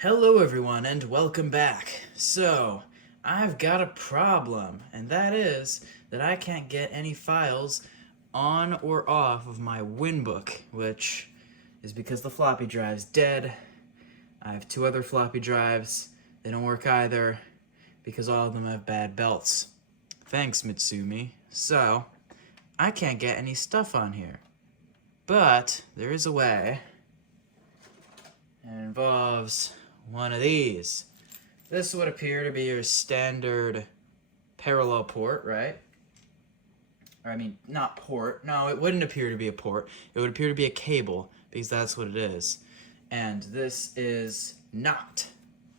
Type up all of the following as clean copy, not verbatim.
Hello everyone and welcome back. So, I've got a problem, and that is that I can't get any files on or off of my WinBook, which is because the floppy drive's dead. I have two other floppy drives. They don't work either because all of them have bad belts. Thanks, Mitsumi. So, I can't get any stuff on here. But there is a way. And it involves one of these. This would appear to be your standard parallel port, right? Or I mean, not port. No, it wouldn't appear to be a port. It would appear to be a cable, because that's what it is. And this is not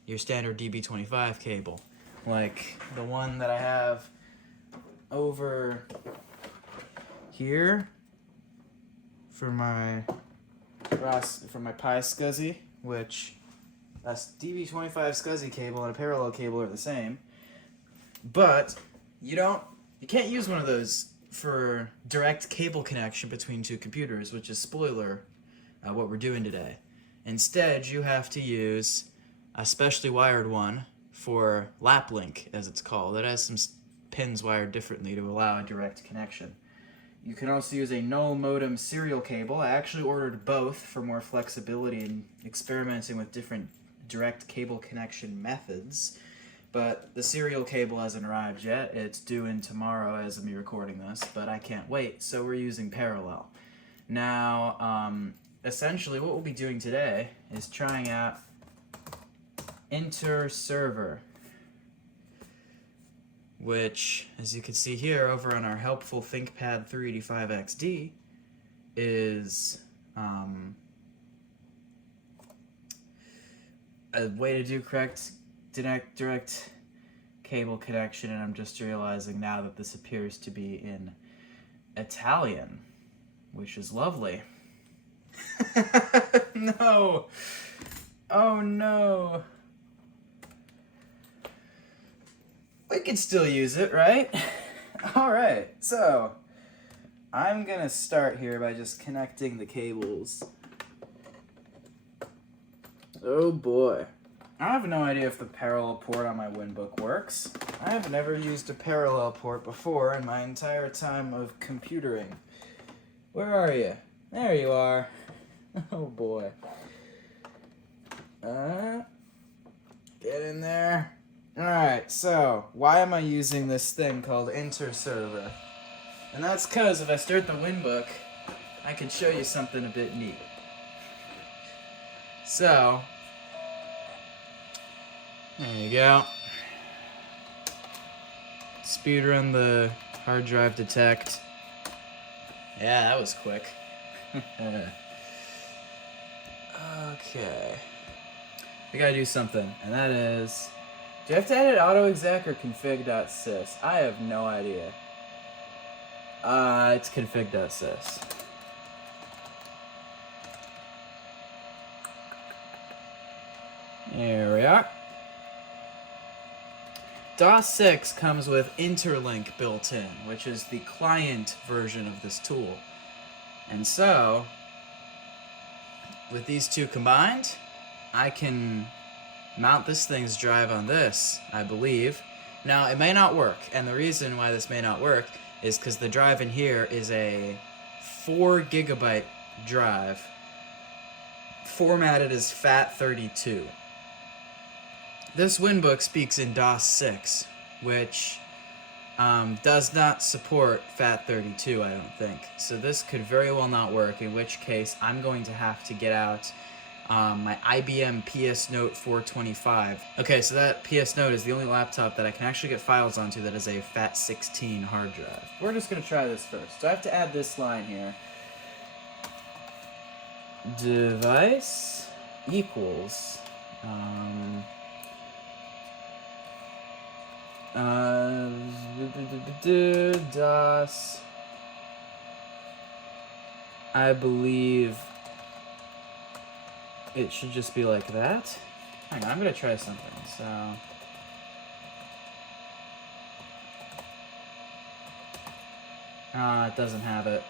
your standard DB25 cable, like the one that I have over here for my Pi SCSI, which that's DB25 SCSI cable and a parallel cable are the same, but you can't use one of those for direct cable connection between two computers, which is spoiler what we're doing today. Instead, you have to use a specially wired one for lap link, as it's called. It has some pins wired differently to allow a direct connection. You can also use a null modem serial cable. I actually ordered both for more flexibility in experimenting with different direct cable connection methods, but the serial cable hasn't arrived yet. It's due in tomorrow as of me recording this, but I can't wait, so we're using parallel. Now, essentially what we'll be doing today is trying out inter-server, which, as you can see here over on our helpful ThinkPad 385XD, is a way to do correct direct cable connection, and I'm just realizing now that this appears to be in Italian, which is lovely. No! Oh no! We can still use it, right? Alright, so I'm gonna start here by just connecting the cables. Oh boy. I have no idea if the parallel port on my WinBook works. I have never used a parallel port before in my entire time of computering. Where are you? There you are. Oh boy. Get in there. Alright, so why am I using this thing called inter-server? And that's because if I start the WinBook, I can show you something a bit neat. So, there you go. Speedrun the hard drive detect. Yeah, that was quick. Okay. We gotta do something, and that is... Do you have to edit autoexec or config.sys? I have no idea. It's config.sys. There we are. DOS 6 comes with interlink built in, which is the client version of this tool. And so, with these two combined, I can mount this thing's drive on this, I believe. Now, it may not work, and the reason why this may not work is because the drive in here is a 4 gigabyte drive formatted as FAT32. This WinBook speaks in DOS 6, which does not support FAT32, I don't think. So this could very well not work, in which case I'm going to have to get out my IBM PS Note 425. Okay, so that PS Note is the only laptop that I can actually get files onto that is a FAT16 hard drive. We're just going to try this first. So I have to add this line here. Device equals... DOS, I believe it should just be like that. Hang on, I'm gonna try something, so... It doesn't have it.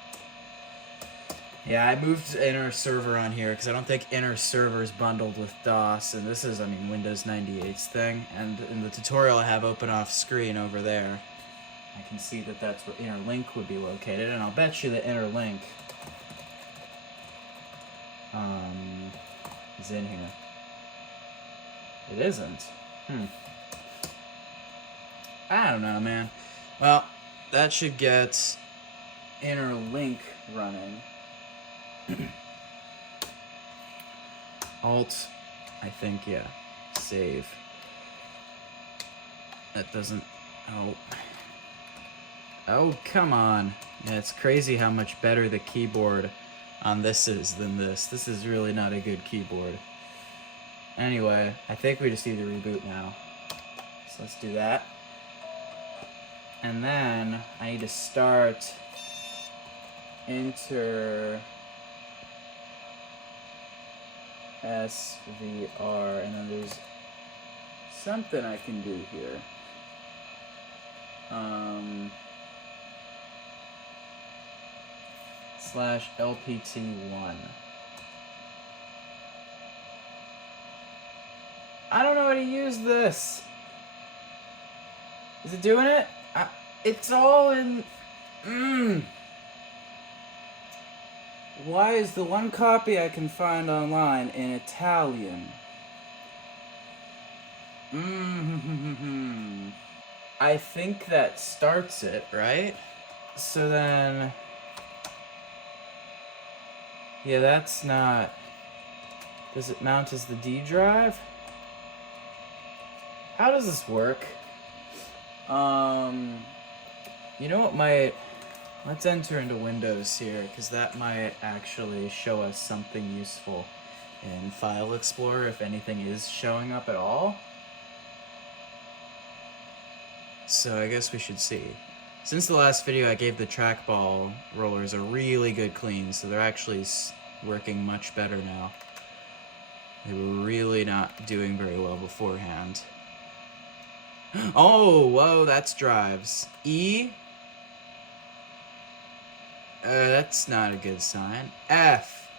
Yeah, I moved inner server on here because I don't think inner server is bundled with DOS, and this is, I mean, Windows 98's thing. And in the tutorial I have open off screen over there, I can see that that's where inner link would be located, and I'll bet you the inner link is in here. It isn't. I don't know, man. Well, that should get inner link running. Alt, I think, yeah. Save. That doesn't... Oh. Oh, come on. Yeah, it's crazy how much better the keyboard on this is than this. This is really not a good keyboard. Anyway, I think we just need to reboot now. So let's do that. And then I need to start enter SVR, and then there's something I can do here. /LPT1. I don't know how to use this. Is it doing it? It's all in... Why is the one copy I can find online in Italian? I think that starts it, right? So then... Yeah, that's not... Does it mount as the D drive? How does this work? You know what might... Let's enter into Windows here, because that might actually show us something useful in File Explorer, if anything is showing up at all. So I guess we should see. Since the last video, I gave the trackball rollers a really good clean, so they're actually working much better now. They were really not doing very well beforehand. Oh, whoa, that's drives. E? That's not a good sign. F.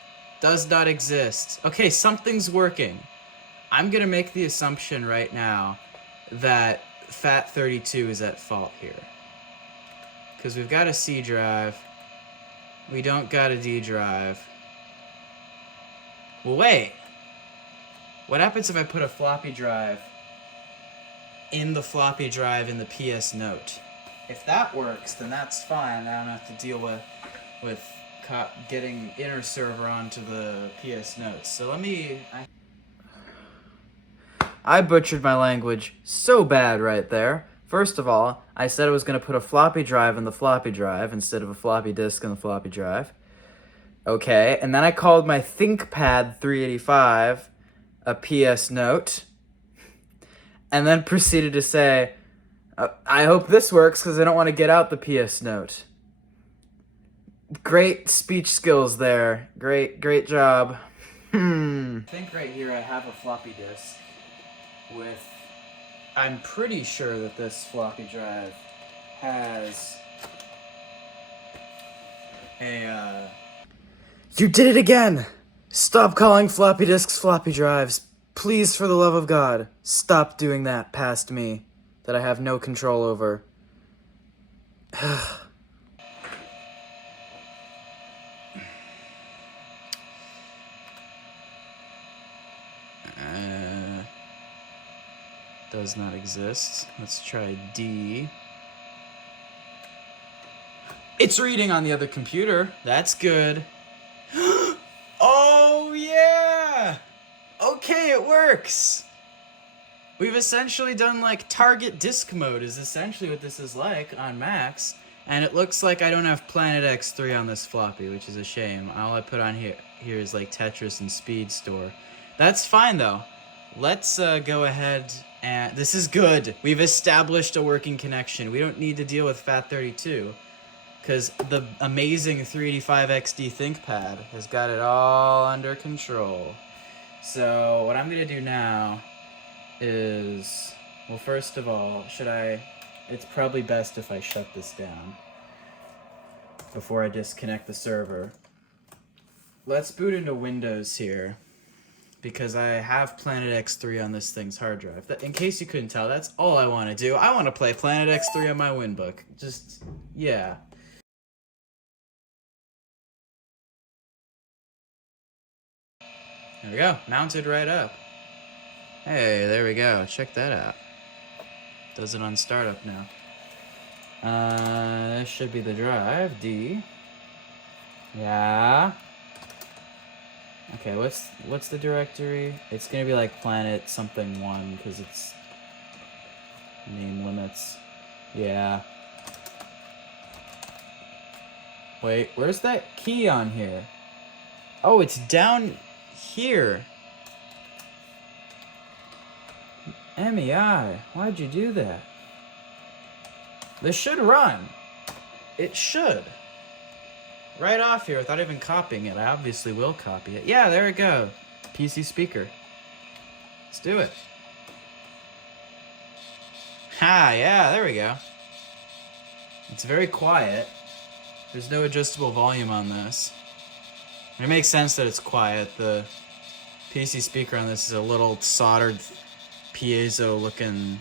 Does not exist. Okay, something's working. I'm gonna make the assumption right now that FAT32 is at fault here. Because we've got a C drive. We don't got a D drive. Well, wait. What happens if I put a floppy drive in the floppy drive in the PS Note? If that works, then that's fine. I don't have to deal with getting inner server onto the PS Notes. So let me... I butchered my language so bad right there. First of all, I said I was going to put a floppy drive in the floppy drive instead of a floppy disk in the floppy drive. Okay, and then I called my ThinkPad 385 a PS Note, and then proceeded to say, I hope this works because I don't want to get out the PS Note. Great speech skills there. Great job. I think right here I have a floppy disk with... I'm pretty sure that this floppy drive has a, You did it again! Stop calling floppy disks floppy drives. Please, for the love of God, stop doing that past me that I have no control over. Does not exist. Let's try D. It's reading on the other computer. That's good. Oh, yeah! Okay, it works! We've essentially done, like, target disk mode is essentially what this is like on Macs. And it looks like I don't have Planet X3 on this floppy, which is a shame. All I put on here is, like, Tetris and Speed Store. That's fine, though. Let's go ahead and... This is good. We've established a working connection. We don't need to deal with FAT32, because the amazing 385XD ThinkPad has got it all under control. So what I'm going to do now is... Well, first of all, it's probably best if I shut this down before I disconnect the server. let's boot into Windows here, because I have Planet X3 on this thing's hard drive. In case you couldn't tell, that's all I want to do. I want to play Planet X3 on my WinBook. Just, yeah. There we go. Mounted right up. Hey, there we go. Check that out. Does it on startup now. This should be the drive. D. Yeah. Okay, what's the directory? It's gonna be like planet something 1 because it's name limits. Yeah. Wait, where's that key on here? Oh, it's down here. MEI, why'd you do that? This should run. It should. Right off here without even copying it. I obviously will copy it. Yeah, there we go. PC speaker. Let's do it. Ha, yeah, there we go. It's very quiet. There's no adjustable volume on this. And it makes sense that it's quiet. The PC speaker on this is a little soldered piezo looking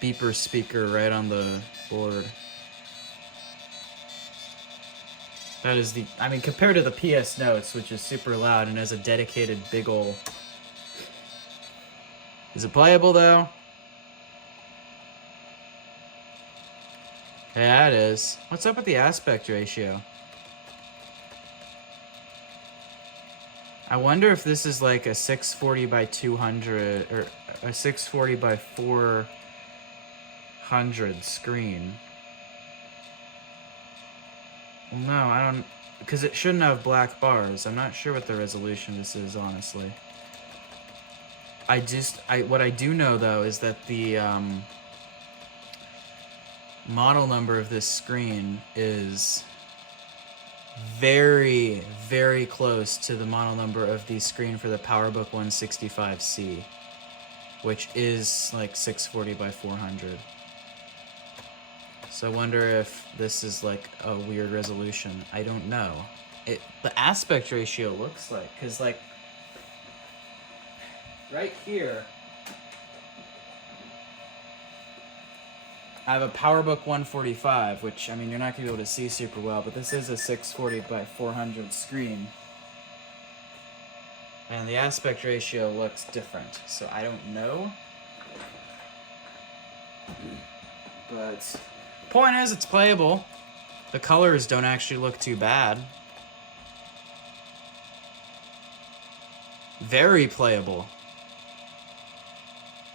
beeper speaker right on the board. That is the, I mean, compared to the PS Notes, which is super loud and has a dedicated big ol'... Is it playable though? Yeah, it is. What's up with the aspect ratio? I wonder if this is like a 640 by 200 or a 640 by 400 screen. Well, no, I don't, because it shouldn't have black bars. I'm not sure what the resolution this is, honestly. What I do know though is that the model number of this screen is very, very close to the model number of the screen for the PowerBook 165C, which is like 640 by 400. So I wonder if this is like a weird resolution. I don't know. The aspect ratio looks like, because like right here I have a PowerBook 145, which, I mean, you're not going to be able to see super well, but this is a 640 by 400 screen. And the aspect ratio looks different, so I don't know. But point is, it's playable. The colors don't actually look too bad. Very playable.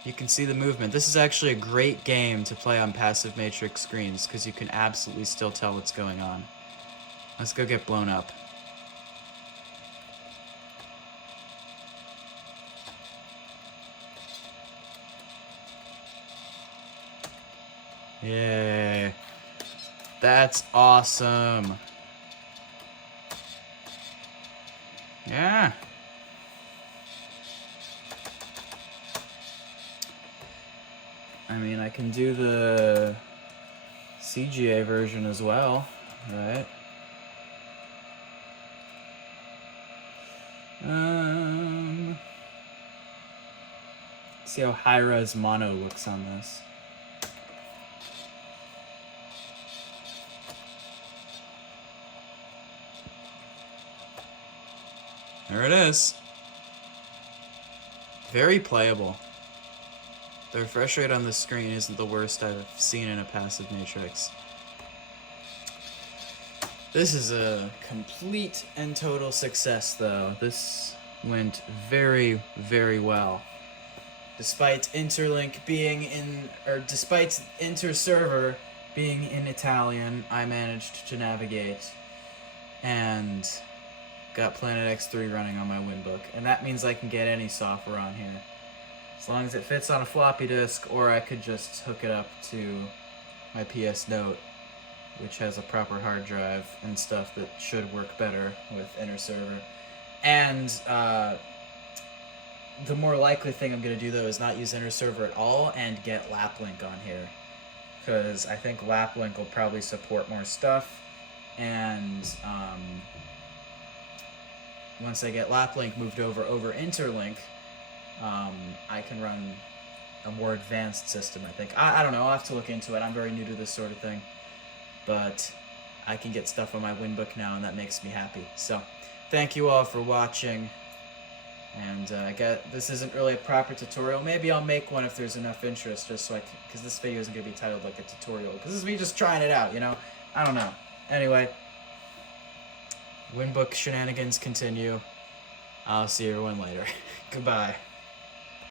You can see the movement. This is actually a great game to play on passive matrix screens because you can absolutely still tell what's going on. Let's go get blown up. Yay. That's awesome. Yeah. I mean, I can do the CGA version as well, right? See how high-res mono looks on this. There it is. Very playable. The refresh rate on the screen isn't the worst I've seen in a passive matrix. This is a complete and total success, though. This went very, very well. Despite interlink being in, or despite interserver being in Italian, I managed to navigate and got Planet X3 running on my WinBook. And that means I can get any software on here. As long as it fits on a floppy disk, or I could just hook it up to my PS Note, which has a proper hard drive and stuff that should work better with interserver. And the more likely thing I'm going to do, though, is not use interserver at all and get LapLink on here. Because I think LapLink will probably support more stuff, and once I get Laplink moved over Interlink, I can run a more advanced system, I think. I don't know, I'll have to look into it. I'm very new to this sort of thing. But I can get stuff on my WinBook now, and that makes me happy. So, thank you all for watching. And I get this isn't really a proper tutorial. Maybe I'll make one if there's enough interest, just so because this video isn't going to be titled like a tutorial. Because this is me just trying it out, you know? I don't know. Anyway, WinBook shenanigans continue. I'll see everyone later. Goodbye.